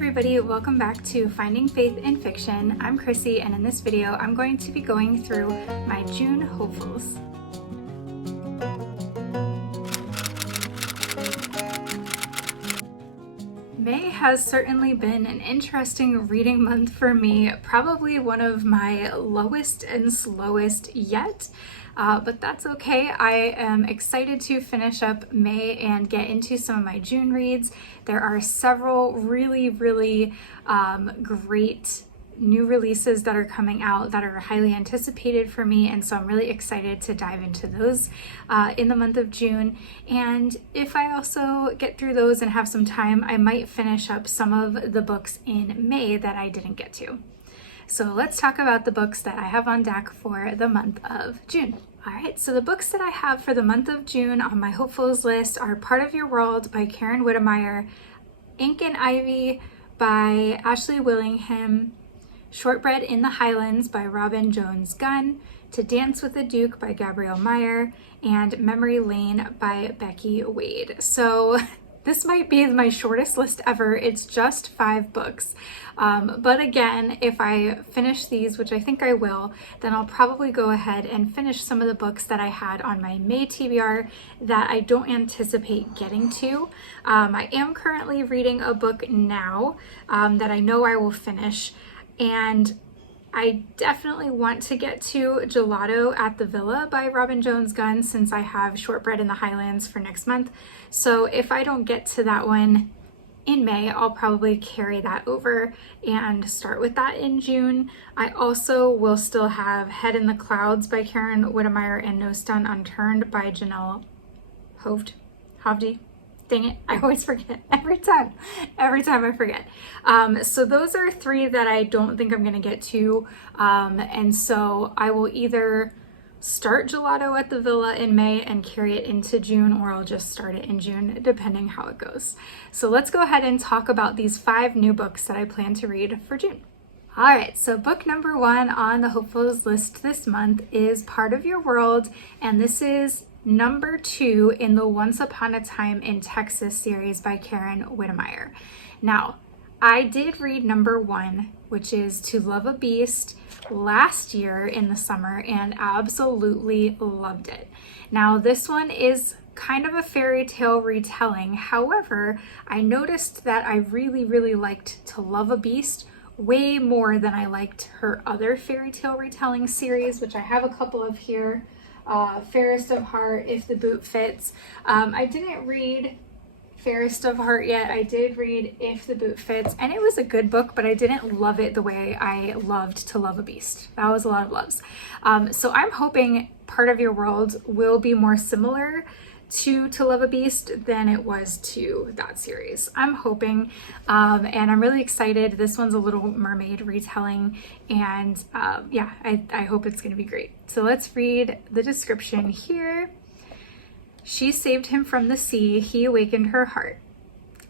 everybody, welcome back to Finding Faith in Fiction. I'm Chrissy, and in this video I'm going to be going through my June hopefuls. May has certainly been an interesting reading month for me, probably one of my lowest and slowest yet. But that's okay. I am excited to finish up May and get into some of my June reads. There are several really great new releases that are coming out that are highly anticipated for me, and so I'm really excited to dive into those in the month of June. And if I also get through those and have some time, I might finish up some of the books in May that I didn't get to. So let's talk about the books that I have on deck for the month of June. Alright, so the books that I have for the month of June on my hopefuls list are Part of Your World by Karen Witemeyer, Ink and Ivy by Ashley Willingham, Shortbread in the Highlands by Robin Jones Gunn, To Dance with the Duke by Gabrielle Meyer, and Memory Lane by Becky Wade. So this might be my shortest list ever. It's just 5 books. But again, if I finish these, which I think I will, then I'll probably go ahead and finish some of the books that I had on my May TBR that I don't anticipate getting to. I am currently reading a book now that I know I will finish, and I definitely want to get to Gelato at the Villa by Robin Jones Gunn since I have Shortbread in the Highlands for next month. So if I don't get to that one in May, I'll probably carry that over and start with that in June. I also will still have Head in the Clouds by Karen Witemeyer and No Stone Unturned by Janelle hovde. Dang it, I always forget every time I forget. So those are 3 that I don't think I'm gonna get to. And so I will either start Gelato at the Villa in May and carry it into June, or I'll just start it in June, depending how it goes. So let's go ahead and talk about these 5 new books that I plan to read for June. All right, so book number 1 on the hopefuls list this month is Part of Your World, and this is number 2 in the Once Upon a Time in Texas series by Karen Witemeyer. Now, I did read number 1, which is To Love a Beast, last year in the summer and absolutely loved it. Now, this one is kind of a fairy tale retelling. However, I noticed that I really liked To Love a Beast way more than I liked her other fairy tale retelling series, which I have a couple of here. Fairest of Heart, If the Boot Fits. I didn't read Fairest of Heart yet. I did read If the Boot Fits, and it was a good book, but I didn't love it the way I loved To Love a Beast. That was a lot of loves. So I'm hoping Part of Your World will be more similar to Love a Beast than it was to that series. I'm hoping, and I'm really excited. This one's a Little Mermaid retelling, and yeah, I hope it's gonna be great. So let's read the description here. She saved him from the sea, he awakened her heart.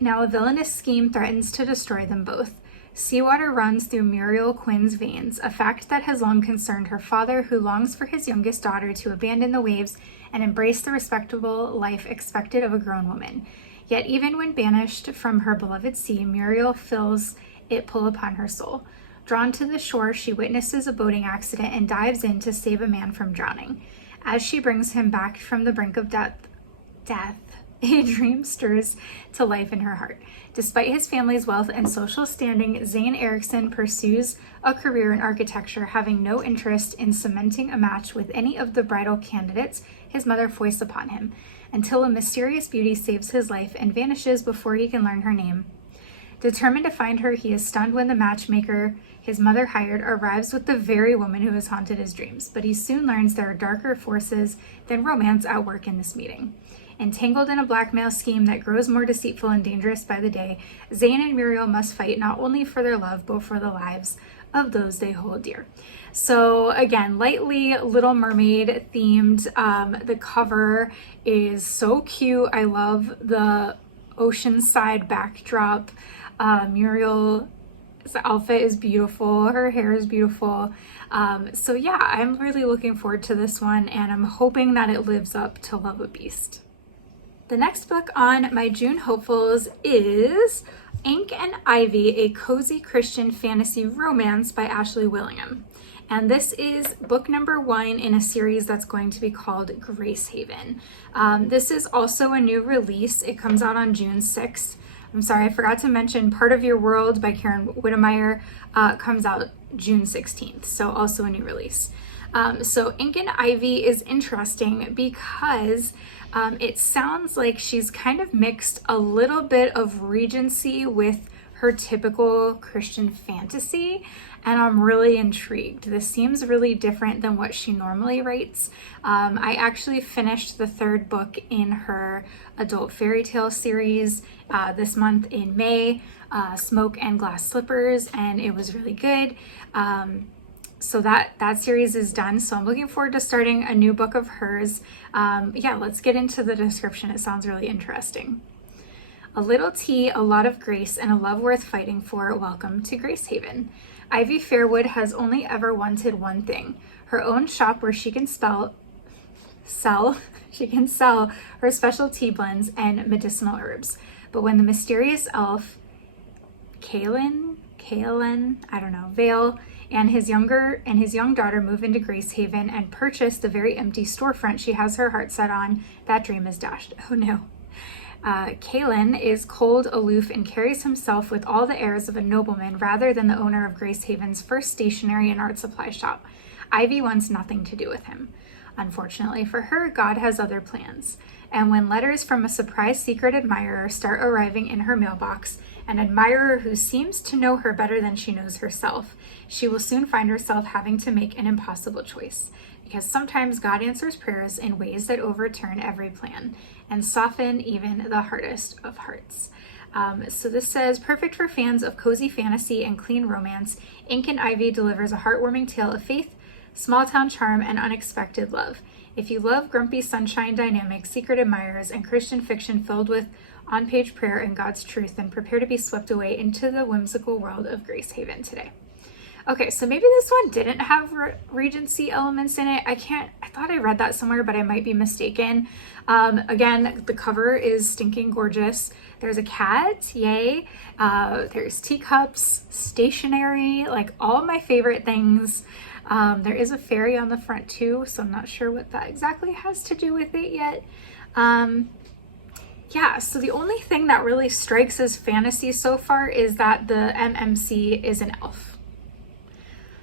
Now a villainous scheme threatens to destroy them both. Seawater runs through Muriel Quinn's veins, a fact that has long concerned her father, who longs for his youngest daughter to abandon the waves and embrace the respectable life expected of a grown woman. Yet even when banished from her beloved sea, Muriel feels it pull upon her soul. Drawn to the shore, she witnesses a boating accident and dives in to save a man from drowning. As she brings him back from the brink of death, a dream stirs to life in her heart. Despite his family's wealth and social standing, Zane Erickson pursues a career in architecture, having no interest in cementing a match with any of the bridal candidates his mother foists upon him, until a mysterious beauty saves his life and vanishes before he can learn her name. Determined to find her, he is stunned when the matchmaker his mother hired arrives with the very woman who has haunted his dreams, but he soon learns there are darker forces than romance at work in this meeting. Entangled in a blackmail scheme that grows more deceitful and dangerous by the day, Zane and Muriel must fight not only for their love, but for the lives of those they hold dear. So again, lightly Little Mermaid themed. The cover is so cute. I love the oceanside backdrop. Muriel's outfit is beautiful. Her hair is beautiful. So yeah, I'm really looking forward to this one, and I'm hoping that it lives up to Love a Beast. The next book on my June hopefuls is 𝘐𝐞𝐫𝐞𝐬, a cozy Christian fantasy romance by Ashley Willingham. And this is book number 1 in a series that's going to be called Gracehaven. This is also a new release. It comes out on June 6th. I'm sorry, I forgot to mention Part of Your World by Witemeyer comes out June 16th, so also a new release. So 𝘐𝐞𝐫𝐞𝐬 is interesting because it sounds like she's kind of mixed a little bit of Regency with her typical Christian fantasy, and I'm really intrigued. This seems really different than what she normally writes. I actually finished the 3rd book in her adult fairy tale series this month in May, Smoke and Glass Slippers, and it was really good. So that series is done, so I'm looking forward to starting a new book of hers. Yeah, let's get into the description. It sounds really interesting. A little tea, a lot of grace, and a love worth fighting for. Welcome to Gracehaven. Ivy Fairwood has only ever wanted one thing: her own shop where she can sell her special tea blends and medicinal herbs. But when the mysterious elf 𝘐𝐸𝐿, and his young daughter move into Gracehaven and purchase the very empty storefront she has her heart set on, that dream is dashed. Oh no. 𝘐𝐸 is cold, aloof, and carries himself with all the airs of a nobleman rather than the owner of Gracehaven's first stationery and art supply shop. Ivy wants nothing to do with him. Unfortunately for her, God has other plans. And when letters from a surprise secret admirer start arriving in her mailbox, an admirer who seems to know her better than she knows herself, she will soon find herself having to make an impossible choice. Because sometimes God answers prayers in ways that overturn every plan and soften even the hardest of hearts. So this says, perfect for fans of cozy fantasy and clean romance, 𝘐𝐸𝐫𝐸 delivers a heartwarming tale of faith, small-town charm, and unexpected love. If you love grumpy sunshine dynamics, secret admirers, and Christian fiction filled with on-page prayer and God's truth, then prepare to be swept away into the whimsical world of Gracehaven today. Okay, so maybe this one didn't have Regency elements in it. I thought I read that somewhere, but I might be mistaken. Again, the cover is stinking gorgeous. There's a cat, yay. There's teacups, stationery, like all my favorite things. There is a fairy on the front too, so I'm not sure what that exactly has to do with it yet. Yeah, so the only thing that really strikes as fantasy so far is that the MMC is an elf.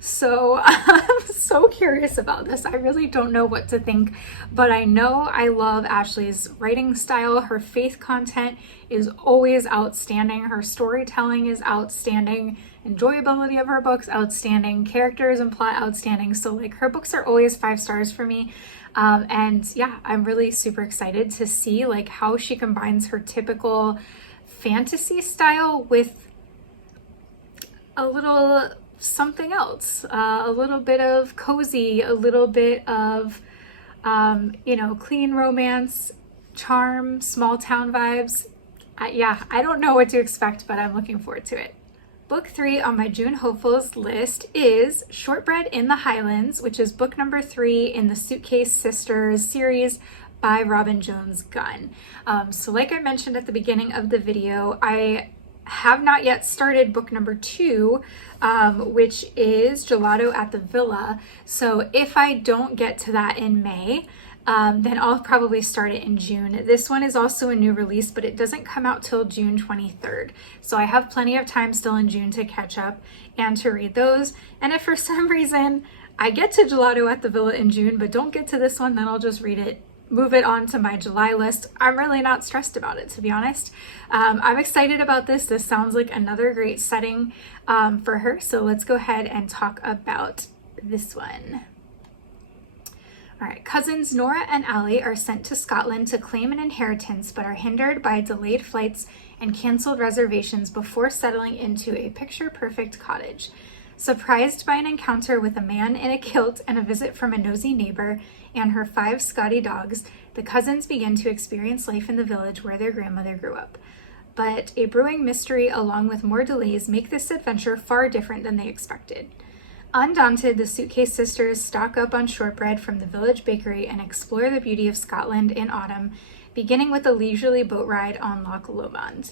So I'm so curious about this. I really don't know what to think, but I know I love Ashley's writing style. Her faith content is always outstanding. Her storytelling is outstanding. Enjoyability of her books, outstanding. Characters and plot, outstanding. So like her books are always 5 stars for me. And yeah, I'm really super excited to see like how she combines her typical fantasy style with a little something else, a little bit of cozy, a little bit of, clean romance, charm, small town vibes. Yeah, I don't know what to expect, but I'm looking forward to it. Book 3 on my June hopefuls list is Shortbread in the Highlands, which is book number 3 in the Suitcase Sisters series by Robin Jones Gunn. So like I mentioned at the beginning of the video, I have not yet started book number 2, which is Gelato at the Villa. So if I don't get to that in May, then I'll probably start it in June. This one is also a new release, but it doesn't come out till June 23rd. So I have plenty of time still in June to catch up and to read those. And if for some reason I get to Gelato at the Villa in June, but don't get to this one, then I'll just read it, move it on to my July list. I'm really not stressed about it, to be honest. I'm excited about this. This sounds like another great setting for her. So let's go ahead and talk about this one. All right, cousins Nora and Allie are sent to Scotland to claim an inheritance, but are hindered by delayed flights and canceled reservations before settling into a picture-perfect cottage. Surprised by an encounter with a man in a kilt and a visit from a nosy neighbor and her 5 Scotty dogs, the cousins begin to experience life in the village where their grandmother grew up. But a brewing mystery along with more delays make this adventure far different than they expected. Undaunted, the Suitcase Sisters stock up on shortbread from the village bakery and explore the beauty of Scotland in autumn, beginning with a leisurely boat ride on Loch Lomond.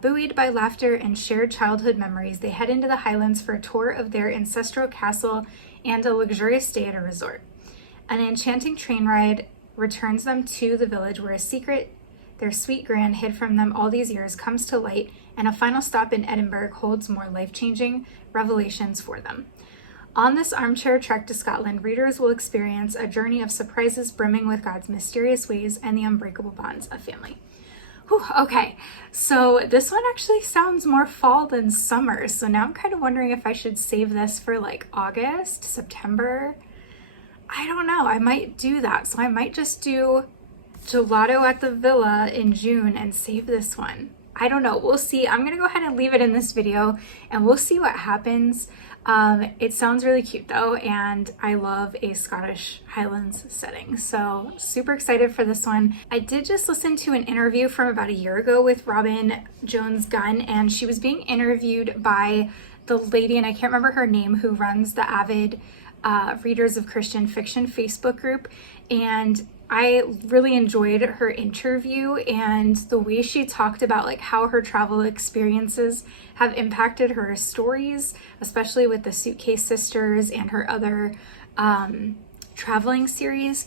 Buoyed by laughter and shared childhood memories, they head into the Highlands for a tour of their ancestral castle and a luxurious stay at a resort. An enchanting train ride returns them to the village where a secret their sweet grand hid from them all these years comes to light, and a final stop in Edinburgh holds more life-changing revelations for them. On this armchair trek to Scotland, readers will experience a journey of surprises brimming with God's mysterious ways and the unbreakable bonds of family. Whew, okay, so this one actually sounds more fall than summer, so now I'm kind of wondering if I should save this for like August, September. I don't know, I might do that. So I might just do Gelato at the Villa in June and save this one. I don't know, we'll see. I'm gonna go ahead and leave it in this video and we'll see what happens. It sounds really cute though, and I love a Scottish Highlands setting, so super excited for this one. I did just listen to an interview from about a year ago with Robin Jones-Gunn, and she was being interviewed by the lady, and I can't remember her name, who runs the Avid Readers of Christian Fiction Facebook group, and I really enjoyed her interview and the way she talked about like how her travel experiences have impacted her stories, especially with the Suitcase Sisters and her other traveling series.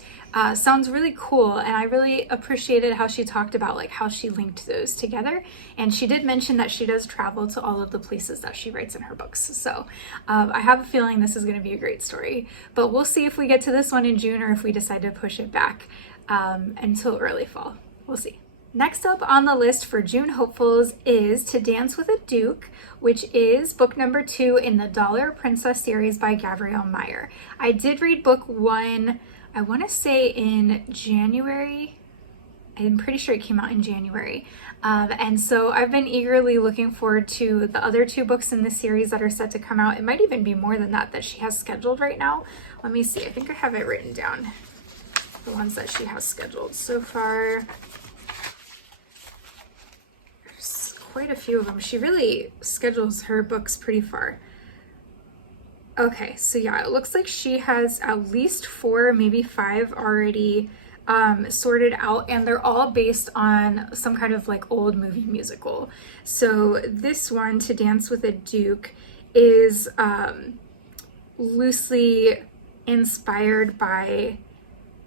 Sounds really cool, and I really appreciated how she talked about like how she linked those together, and she did mention that she does travel to all of the places that she writes in her books. So I have a feeling this is going to be a great story, but we'll see if we get to this one in June or if we decide to push it back until early fall. We'll see. Next up on the list for June hopefuls is To Dance with a Duke, which is book number 2 in the Dollar Princess series by Gabrielle Meyer. I did read book 1, I want to say in January. I'm pretty sure it came out in January. And so I've been eagerly looking forward to the other 2 books in this series that are set to come out. It might even be more than that she has scheduled right now. Let me see, I think I have it written down. The ones that she has scheduled so far. There's quite a few of them. She really schedules her books pretty far. Okay, so yeah, it looks like she has at least 4, maybe 5 already sorted out, and they're all based on some kind of like old movie musical. So this one, To Dance with a Duke, is loosely inspired by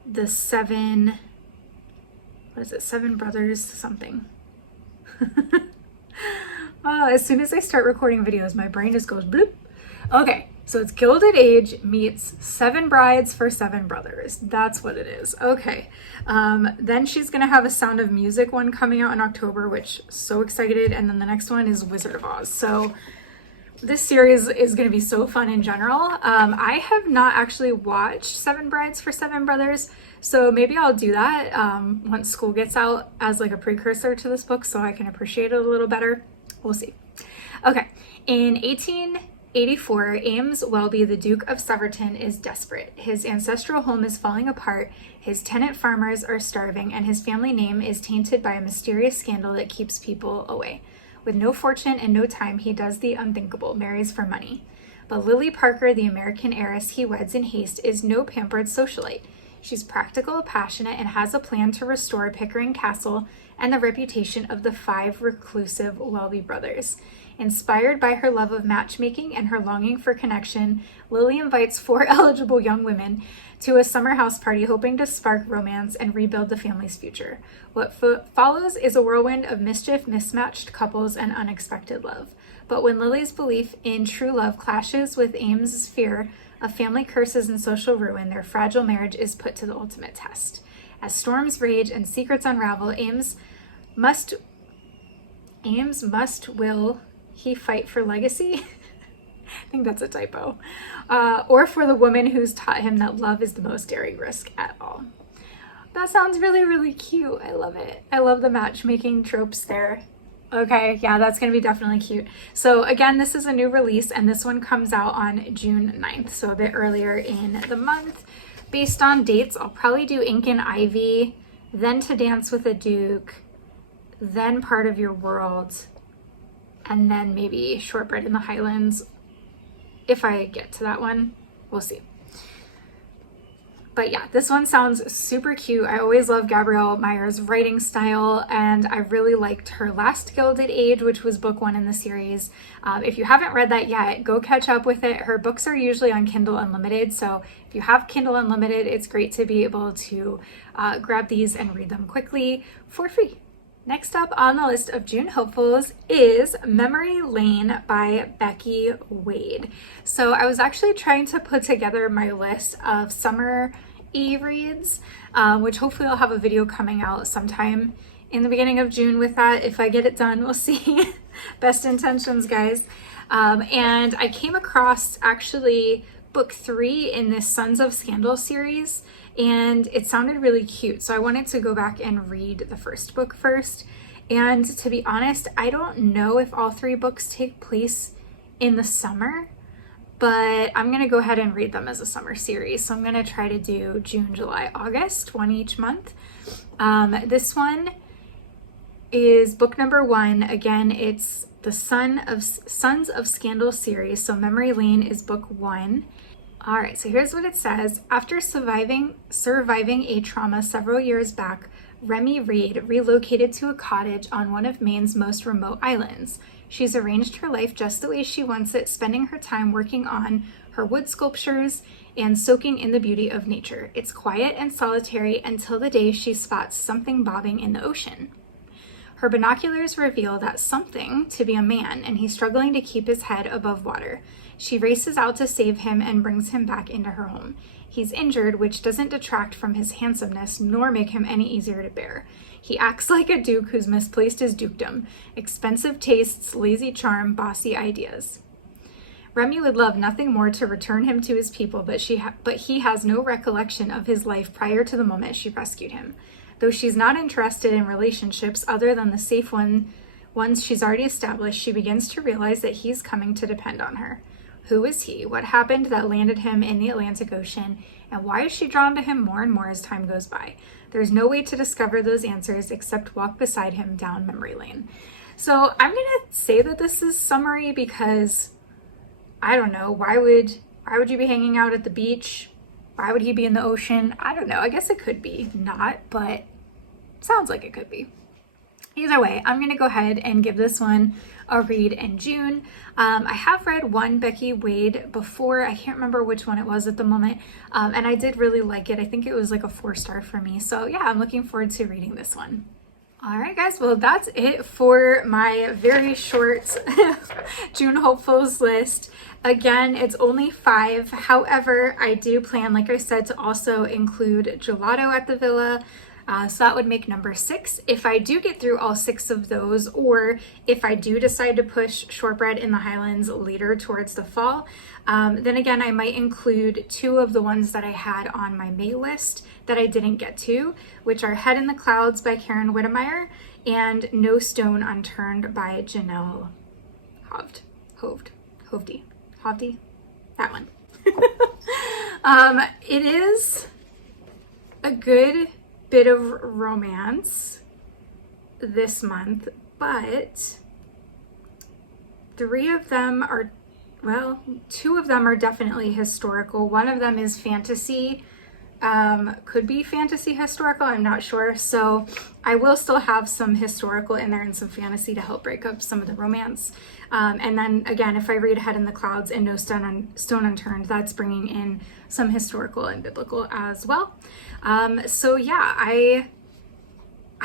the 7 brothers something. As soon as I start recording videos, my brain just goes bloop. Okay, so it's Gilded Age meets 7 Brides for 7 Brothers. That's what it is. Okay, then she's gonna have a Sound of Music one coming out in October, which so excited, and then the next one is Wizard of Oz. So this series is going to be so fun in general. I have not actually watched 7 Brides for 7 Brothers, so maybe I'll do that once school gets out as like a precursor to this book so I can appreciate it a little better. We'll see. Okay, in 1884, 𝐸𝑚𝑠 𝑊𝑙𝑏Y, the Duke of Somerton, is desperate. His ancestral home is falling apart, his tenant farmers are starving, and his family name is tainted by a mysterious scandal that keeps people away. With no fortune and no time, he does the unthinkable, marries for money. But Lily Parker, the American heiress he weds in haste, is no pampered socialite. She's practical, passionate, and has a plan to restore Pickering Castle and the reputation of the 5 reclusive 𝑊𝑙𝑏Y brothers. Inspired by her love of matchmaking and her longing for connection, Lily invites 4 eligible young women to a summer house party, hoping to spark romance and rebuild the family's future. What follows is a whirlwind of mischief, mismatched couples, and unexpected love. But when Lily's belief in true love clashes with 𝐸𝑚𝑠's fear of family curses and social ruin, their fragile marriage is put to the ultimate test. As storms rage and secrets unravel, 𝐸𝑚𝑠 will he fight for legacy? I think that's a typo. Or for the woman who's taught him that love is the most daring risk at all. That sounds really, really cute. I love it. I love the matchmaking tropes there. Okay, yeah, that's going to be definitely cute. So again, this is a new release, and this one comes out on June 9th, so a bit earlier in the month. Based on dates, I'll probably do Ink and Ivy, then To Dance with a Duke, then Part of Your World, and then maybe Shortbread in the Highlands. If I get to that one, we'll see. But yeah, this one sounds super cute. I always love Gabrielle Meyer's writing style, and I really liked her last Gilded Age, which was book 1 in the series. If you haven't read that yet, go catch up with it. Her books are usually on Kindle Unlimited, so if you have Kindle Unlimited, it's great to be able to grab these and read them quickly for free. Next up on the list of June hopefuls is Memory Lane by Becky Wade. So I was actually trying to put together my list of summer e-reads, which hopefully I'll have a video coming out sometime in the beginning of June with that. If I get it done, we'll see. Best intentions, guys. And I came across actually book 3 in this Sons of Scandal series, and it sounded really cute. So I wanted to go back and read the first book first. And to be honest, I don't know if all 3 books take place in the summer, but I'm going to go ahead and read them as a summer series. So I'm going to try to do June, July, August, 1 each month. This one is book number 1. Again, it's the Sons of Scandal series. So Memory Lane is book 1. All right, so here's what it says. After surviving a trauma several years back, Remy Reed relocated to a cottage on one of Maine's most remote islands. She's arranged her life just the way she wants it, spending her time working on her wood sculptures and soaking in the beauty of nature. It's quiet and solitary until the day she spots something bobbing in the ocean. Her binoculars reveal that something to be a man, and he's struggling to keep his head above water. She races out to save him and brings him back into her home. He's injured, which doesn't detract from his handsomeness nor make him any easier to bear. He acts like a duke who's misplaced his dukedom. Expensive tastes, lazy charm, bossy ideas. Remy would love nothing more to return him to his people, but he has no recollection of his life prior to the moment she rescued him. Though she's not interested in relationships other than the safe ones she's already established, she begins to realize that he's coming to depend on her. Who is he? What happened that landed him in the Atlantic Ocean? And why is she drawn to him more and more as time goes by? There's no way to discover those answers except walk beside him down memory lane. So I'm going to say that this is summary because, I don't know, why would you be hanging out at the beach? Why would he be in the ocean? I don't know. I guess it could be not, but sounds like it could be. Either way, I'm going to go ahead and give this one a read in June. I have read one Becky Wade before. I can't remember which one it was at the moment. And I did really like it. I think it was like a 4-star for me. So yeah, I'm looking forward to reading this one. All right, guys. Well, that's it for my very short June hopefuls list. Again, it's only 5. However, I do plan, like I said, to also include Gelato at the Villa. So that would make number 6. If I do get through all 6 of those, or if I do decide to push Shortbread in the Highlands later towards the fall, then again, I might include 2 of the ones that I had on my May list that I didn't get to, which are Head in the Clouds by Karen Witemeyer and No Stone Unturned by Janelle Hovde, that one. It is a good bit of romance this month, but 3 of them are, well, 2 of them are definitely historical. One of them is fantasy, could be fantasy historical, I'm not sure. So I will still have some historical in there and some fantasy to help break up some of the romance. And then again, if I read Head in the Clouds and No Stone Unturned, that's bringing in some historical and biblical as well. So yeah, I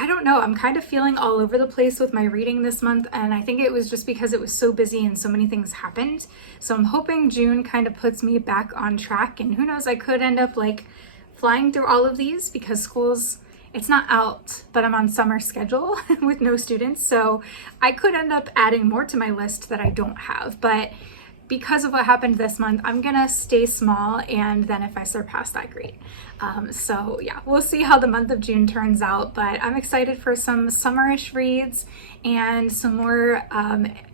don't know, I'm kind of feeling all over the place with my reading this month, and I think it was just because it was so busy and so many things happened. So I'm hoping June kind of puts me back on track, and who knows, I could end up like flying through all of these because school's, it's not out, but I'm on summer schedule with no students. So I could end up adding more to my list that I don't have, but because of what happened this month, I'm gonna stay small, and then if I surpass that, great. So yeah, we'll see how the month of June turns out, but I'm excited for some summerish reads and some more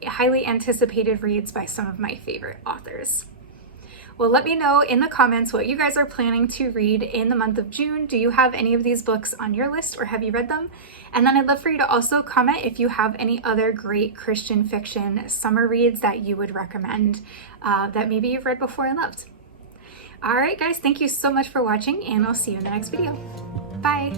highly anticipated reads by some of my favorite authors. Well, let me know in the comments what you guys are planning to read in the month of June. Do you have any of these books on your list, or have you read them? And then I'd love for you to also comment if you have any other great Christian fiction summer reads that you would recommend that maybe you've read before and loved. All right, guys, thank you so much for watching, and I'll see you in the next video. Bye.